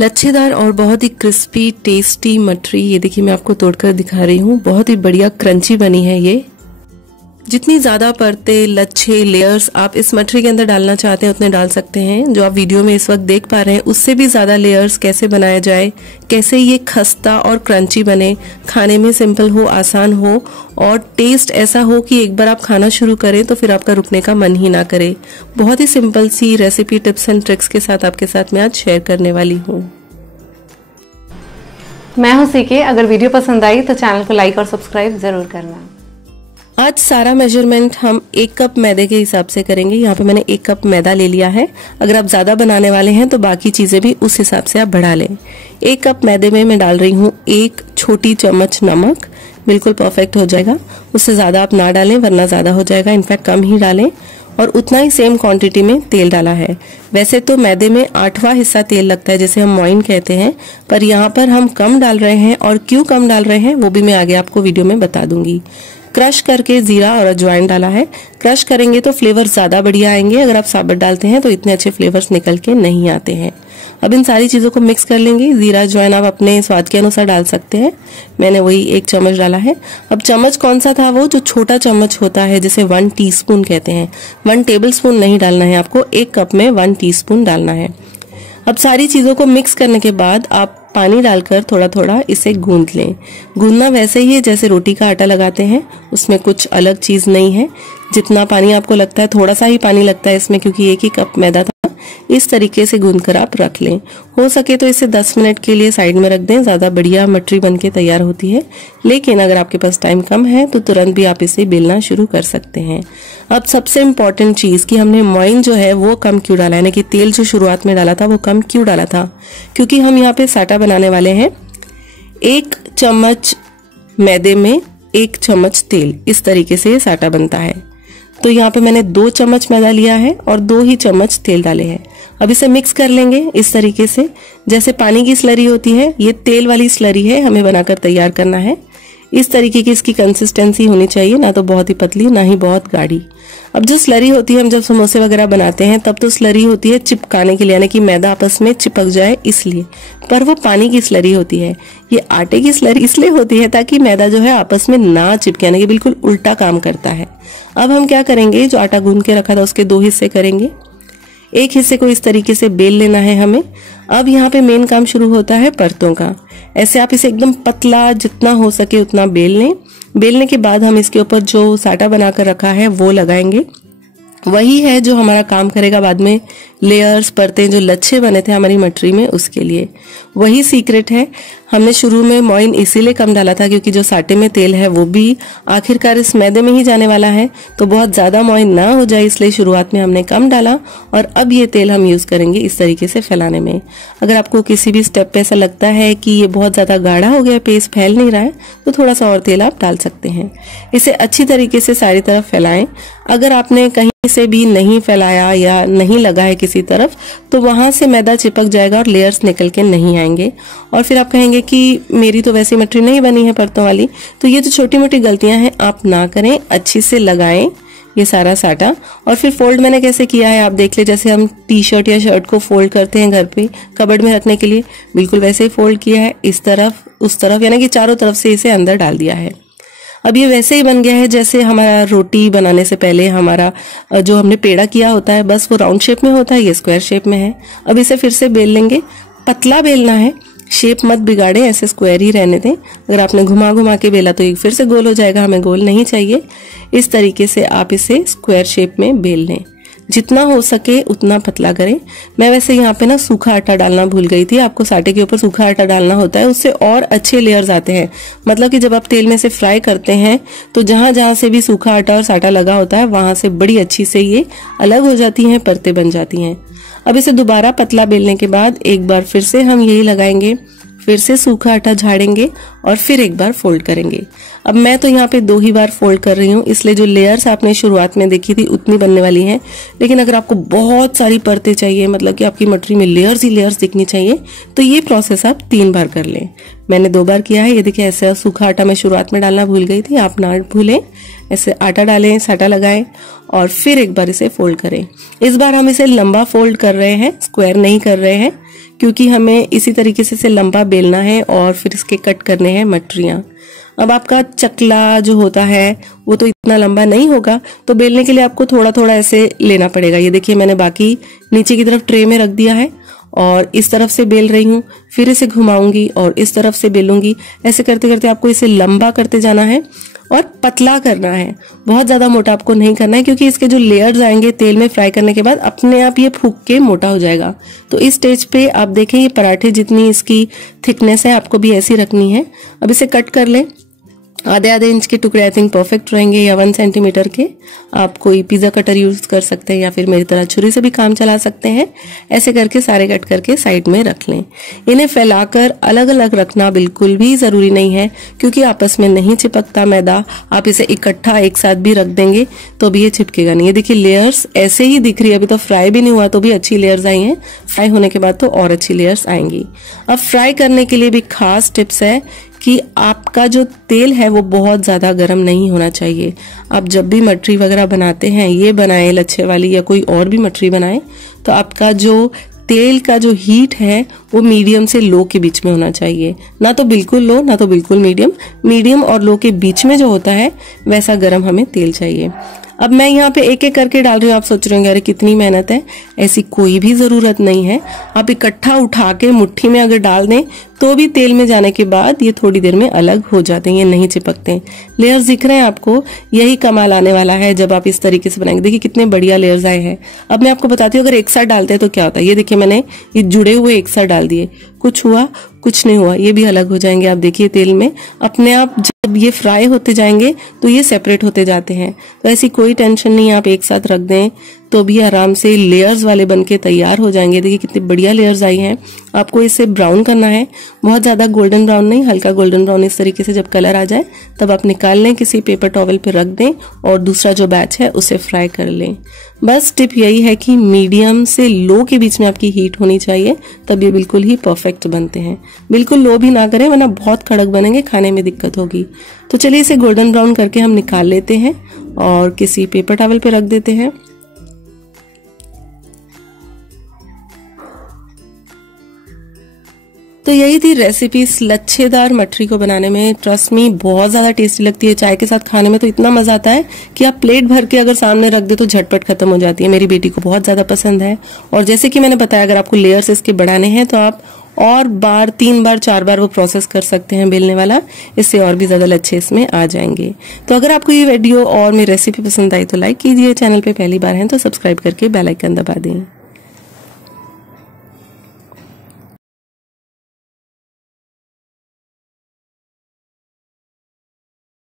लच्छेदार और बहुत ही crispy tasty मटरी। ये देखिए मैं आपको तोड़कर दिखा रही हूँ, बहुत ही बढ़िया क्रंची बनी है ये। जितनी ज्यादा परतें, लच्छे, लेयर्स आप इस मटरी के अंदर डालना चाहते हैं उतने डाल सकते हैं। जो आप वीडियो में इस वक्त देख पा रहे हैं उससे भी ज्यादा लेयर्स कैसे बनाया जाए, कैसे ये खस्ता और क्रंची बने, खाने में सिंपल हो, आसान हो और टेस्ट ऐसा हो कि एक बार आप खाना शुरू करें तो फिर आपका रुकने का मन ही ना करे। बहुत ही सिंपल सी रेसिपी टिप्स एंड ट्रिक्स के साथ आपके साथ मैं आज शेयर करने वाली हूँ। मैं हूं सीके। अगर वीडियो पसंद आई तो चैनल को लाइक और सब्सक्राइब जरूर करना। आज सारा मेजरमेंट हम 1 कप मैदे के हिसाब से करेंगे। यहाँ पे मैंने 1 कप मैदा ले लिया है। अगर आप ज्यादा बनाने वाले हैं तो बाकी चीजें भी उस हिसाब से आप बढ़ा लें। 1 कप मैदे में मैं डाल रही हूँ 1 छोटी चम्मच नमक। बिल्कुल परफेक्ट हो जाएगा। उससे ज्यादा आप ना डालें वरना ज्यादा हो जाएगा, इनफैक्ट कम ही डालें। और उतना ही सेम क्वांटिटी में तेल डाला है। वैसे तो मैदे में 8वां हिस्सा तेल लगता है जिसे हम मोइन कहते हैं, पर यहाँ पर हम कम डाल रहे हैं और क्यों कम डाल रहे हैं वो भी मैं आगे आपको वीडियो में बता दूंगी। क्रश करके जीरा और अजवाइन डाला है। क्रश करेंगे तो फ्लेवर ज्यादा बढ़िया आएंगे, अगर आप साबुत डालते हैं तो इतने अच्छे फ्लेवर्स निकल के नहीं आते हैं। अब इन सारी चीजों को मिक्स कर लेंगे। जीरा अजवाइन आप अपने स्वाद के अनुसार डाल सकते हैं, मैंने वही 1 चम्मच डाला है। अब चम्मच कौन सा था, वो जो छोटा चम्मच होता है जिसे 1 टीस्पून कहते हैं। 1 टेबलस्पून नहीं डालना है आपको, 1 कप में 1 टीस्पून डालना है। अब सारी चीजों को मिक्स करने के बाद आप पानी डालकर थोड़ा थोड़ा इसे गूंद लें। गूंदना वैसे ही है जैसे रोटी का आटा लगाते हैं, उसमें कुछ अलग चीज नहीं है। जितना पानी आपको लगता है, थोड़ा सा ही पानी लगता है इसमें क्योंकि 1 ही कप मैदा था। इस तरीके से गूंद कर आप रख लें। हो सके तो इसे 10 मिनट के लिए साइड में रख दें, ज्यादा बढ़िया मटरी बनके तैयार होती है। लेकिन अगर आपके पास टाइम कम है तो तुरंत भी आप इसे बेलना शुरू कर सकते हैं। अब सबसे इम्पोर्टेंट चीज कि हमने मोइन जो है वो कम क्यों डाला, यानी कि तेल जो शुरुआत में डाला था वो कम क्यों डाला था, क्योंकि हम यहाँ पे साटा बनाने वाले हैं। 1 चम्मच मैदे में 1 चम्मच तेल, इस तरीके से ये साटा बनता है। तो यहाँ पे मैंने 2 चम्मच मैदा लिया है और 2 ही चम्मच तेल डाले हैं। अब इसे मिक्स कर लेंगे इस तरीके से, जैसे पानी की स्लरी होती है, ये तेल वाली स्लरी है, हमें बनाकर तैयार करना है। इस तरीके की इसकी कंसिस्टेंसी होनी चाहिए, ना तो बहुत ही पतली ना ही बहुत गाढ़ी। अब जो स्लरी होती है, हम जब समोसे वगैरह बनाते हैं तब तो स्लरी होती है चिपकाने के लिए, यानी कि मैदा आपस में चिपक जाए इसलिए, पर वो पानी की स्लरी होती है। ये आटे की स्लरी इसलिए होती है ताकि मैदा जो है आपस में ना चिपके, यानी कि बिल्कुल उल्टा काम करता है। अब हम क्या करेंगे, जो आटा गूंद के रखा था उसके 2 हिस्से करेंगे। 1 हिस्से को इस तरीके से बेल लेना है हमें। अब यहाँ पे मेन काम शुरू होता है परतों का। ऐसे आप इसे एकदम पतला जितना हो सके उतना बेल लें। बेलने के बाद हम इसके ऊपर जो साटा बनाकर रखा है वो लगाएंगे। वही है जो हमारा काम करेगा बाद में लेयर्स, परतें, जो लच्छे बने थे हमारी मटरी में उसके लिए। वही सीक्रेट है। हमने शुरू में मोइन इसीलिए कम डाला था क्योंकि जो साटे में तेल है वो भी आखिरकार इस मैदे में ही जाने वाला है, तो बहुत ज्यादा मोइन ना हो जाए इसलिए शुरुआत में हमने कम डाला। और अब ये तेल हम यूज करेंगे इस तरीके से फैलाने में। अगर आपको किसी भी स्टेप पे ऐसा लगता है कि ये बहुत ज्यादा गाढ़ा हो गया, पेस्ट फैल नहीं रहा है, तो थोड़ा सा और तेल आप डाल सकते हैं। इसे अच्छी तरीके से सारी तरफ फैलाएं। अगर आपने कहीं से भी नहीं फैलाया या नहीं लगा है किसी तरफ तो वहां से मैदा चिपक जाएगा और लेयर्स निकल के नहीं आएंगे, और फिर आप कहेंगे कि मेरी तो वैसी मटरी नहीं बनी है परतों वाली। तो ये जो छोटी मोटी गलतियां हैं आप ना करें, अच्छी से लगाएं ये सारा साटा। और फिर फोल्ड मैंने कैसे किया है आप देख ले, जैसे हम टी शर्ट या शर्ट को फोल्ड करते हैं घर पे कबर्ड में रखने के लिए, बिल्कुल वैसे ही फोल्ड किया है, इस तरफ उस तरफ, यानी कि चारों तरफ से इसे अंदर डाल दिया है। अब ये वैसे ही बन गया है जैसे हमारा रोटी बनाने से पहले हमारा जो हमने पेड़ा किया होता है, बस वो राउंड शेप में होता है, ये स्क्वायर शेप में है। अब इसे फिर से बेल लेंगे। पतला बेलना है, शेप मत बिगाड़े, ऐसे स्क्वायर ही रहने दें। अगर आपने घुमा घुमा के बेला तो ये फिर से गोल हो जाएगा, हमें गोल नहीं चाहिए। इस तरीके से आप इसे स्क्वायर शेप में बेल लें। जितना हो सके उतना पतला करें। मैं वैसे यहाँ पे ना सूखा आटा डालना भूल गई थी। आपको साटे के ऊपर सूखा आटा डालना होता है, उससे और अच्छे लेयर्स आते हैं। मतलब कि जब आप तेल में से फ्राई करते हैं तो जहां जहां से भी सूखा आटा और साटा लगा होता है वहां से बड़ी अच्छी से ये अलग हो जाती हैं, परतें बन जाती हैं। अब इसे दोबारा पतला बेलने के बाद एक बार फिर से हम यही लगाएंगे, फिर से सूखा आटा झाड़ेंगे और फिर एक बार फोल्ड करेंगे। अब मैं तो यहाँ पे 2 ही बार फोल्ड कर रही हूँ, इसलिए जो लेयर्स आपने शुरुआत में देखी थी उतनी बनने वाली हैं। लेकिन अगर आपको बहुत सारी परतें चाहिए, मतलब कि आपकी मटरी में लेयर्स ही लेयर्स दिखनी चाहिए, तो ये प्रोसेस आप 3 बार कर लें। मैंने 2 बार किया है। ये देखिए ऐसे सूखा आटा मैं शुरुआत में डालना भूल गई थी, आप ना भूलें। ऐसे आटा डालें, साटा लगाएं और फिर एक बार इसे फोल्ड करें। इस बार हम इसे लंबा फोल्ड कर रहे हैं, स्क्वायर नहीं कर रहे हैं, क्योंकि हमें इसी तरीके से इसे लंबा बेलना है और फिर इसके कट करने हैं मटरियां। अब आपका चकला जो होता है वो तो इतना लंबा नहीं होगा, तो बेलने के लिए आपको थोड़ा थोड़ा ऐसे लेना पड़ेगा। ये देखिए मैंने बाकी नीचे की तरफ ट्रे में रख दिया है और इस तरफ से बेल रही हूँ, फिर इसे घुमाऊंगी और इस तरफ से बेलूंगी। ऐसे करते करते आपको इसे लंबा करते जाना है और पतला करना है, बहुत ज्यादा मोटा आपको नहीं करना है, क्योंकि इसके जो लेयर्स आएंगे तेल में फ्राई करने के बाद अपने आप ये फूक के मोटा हो जाएगा। तो इस स्टेज पे आप देखें ये पराठे जितनी इसकी थिकनेस है आपको भी ऐसी रखनी है। अब इसे कट कर लें, आधे आधे इंच के टुकड़े आई थिंक परफेक्ट रहेंगे, या 1 सेंटीमीटर के। आप कोई पिज्जा कटर यूज कर सकते हैं या फिर मेरी तरह छुरी से भी काम चला सकते हैं। ऐसे करके सारे कट करके साइड में रख लें। इन्हें फैलाकर अलग अलग रखना बिल्कुल भी जरूरी नहीं है, क्योंकि आपस में नहीं चिपकता मैदा। आप इसे इकट्ठा एक साथ भी रख देंगे तो भी ये चिपकेगा नहीं। ये देखिए लेयर्स ऐसे ही दिख रही है, अभी तो फ्राई भी नहीं हुआ तो भी अच्छी लेयर्स आई हैं, फ्राई होने के बाद तो और अच्छी लेयर्स आएंगी। अब फ्राई करने के लिए भी खास टिप्स है कि आपका जो तेल है वो बहुत ज्यादा गर्म नहीं होना चाहिए। आप जब भी मटरी वगैरह बनाते हैं, ये बनाए लच्छे वाली या कोई और भी मटरी बनाए, तो आपका जो तेल का जो हीट है वो मीडियम से लो के बीच में होना चाहिए, ना तो बिल्कुल लो ना तो बिल्कुल मीडियम। मीडियम और लो के बीच में जो होता है वैसा गर्म हमें तेल चाहिए। अब मैं यहाँ पे एक एक करके डाल रही हूँ। आप सोच रहे होंगे अरे कितनी मेहनत है, ऐसी कोई भी जरूरत नहीं है। आप इकट्ठा उठा के मुट्ठी में अगर डाल दें तो भी तेल में जाने के बाद ये थोड़ी देर में अलग हो जाते हैं, ये नहीं चिपकते। लेयर्स दिख रहे हैं आपको, यही कमाल आने वाला है जब आप इस तरीके से बनाएंगे। देखिए कितने बढ़िया लेयर्स आए हैं। अब मैं आपको बताती हूँ अगर एक साथ डालते हैं तो क्या होता है। ये देखिए मैंने ये जुड़े हुए एक साथ डाल दिए, कुछ हुआ कुछ नहीं हुआ, ये भी अलग हो जाएंगे। आप देखिए तेल में अपने आप जब ये फ्राई होते जाएंगे तो ये सेपरेट होते जाते हैं। तो ऐसी कोई टेंशन नहीं, आप एक साथ रख दें तो भी आराम से लेयर्स वाले बनके तैयार हो जाएंगे। देखिए कितनी बढ़िया लेयर्स आई हैं। आपको इसे ब्राउन करना है, बहुत ज्यादा गोल्डन ब्राउन नहीं, हल्का गोल्डन ब्राउन। इस तरीके से जब कलर आ जाए तब आप निकाल लें, किसी पेपर टॉवल पे रख दें और दूसरा जो बैच है उसे फ्राई कर लें। बस टिप यही है कि मीडियम से लो के बीच में आपकी हीट होनी चाहिए, तब ये बिल्कुल ही परफेक्ट बनते हैं। बिल्कुल लो भी ना करें वरना बहुत कड़क बनेंगे, खाने में दिक्कत होगी। तो चलिए इसे गोल्डन ब्राउन करके हम निकाल लेते हैं और किसी पेपर टॉवल पे रख देते हैं। तो यही थी रेसिपी इस लच्छेदार मटरी को बनाने में। ट्रस्ट मी बहुत ज्यादा टेस्टी लगती है, चाय के साथ खाने में तो इतना मजा आता है कि आप प्लेट भर के अगर सामने रख दे तो झटपट खत्म हो जाती है। मेरी बेटी को बहुत ज्यादा पसंद है। और जैसे कि मैंने बताया अगर आपको लेयर्स इसके बढ़ाने हैं तो आप और बार 3 बार 4 बार वो प्रोसेस कर सकते हैं बेलने वाला, इससे और भी ज्यादा लच्छे इसमें आ जाएंगे। तो अगर आपको ये वीडियो और मेरी रेसिपी पसंद आई तो लाइक कीजिए, चैनल पे पहली बार हैं तो सब्सक्राइब करके बेल आइकन दबा दें।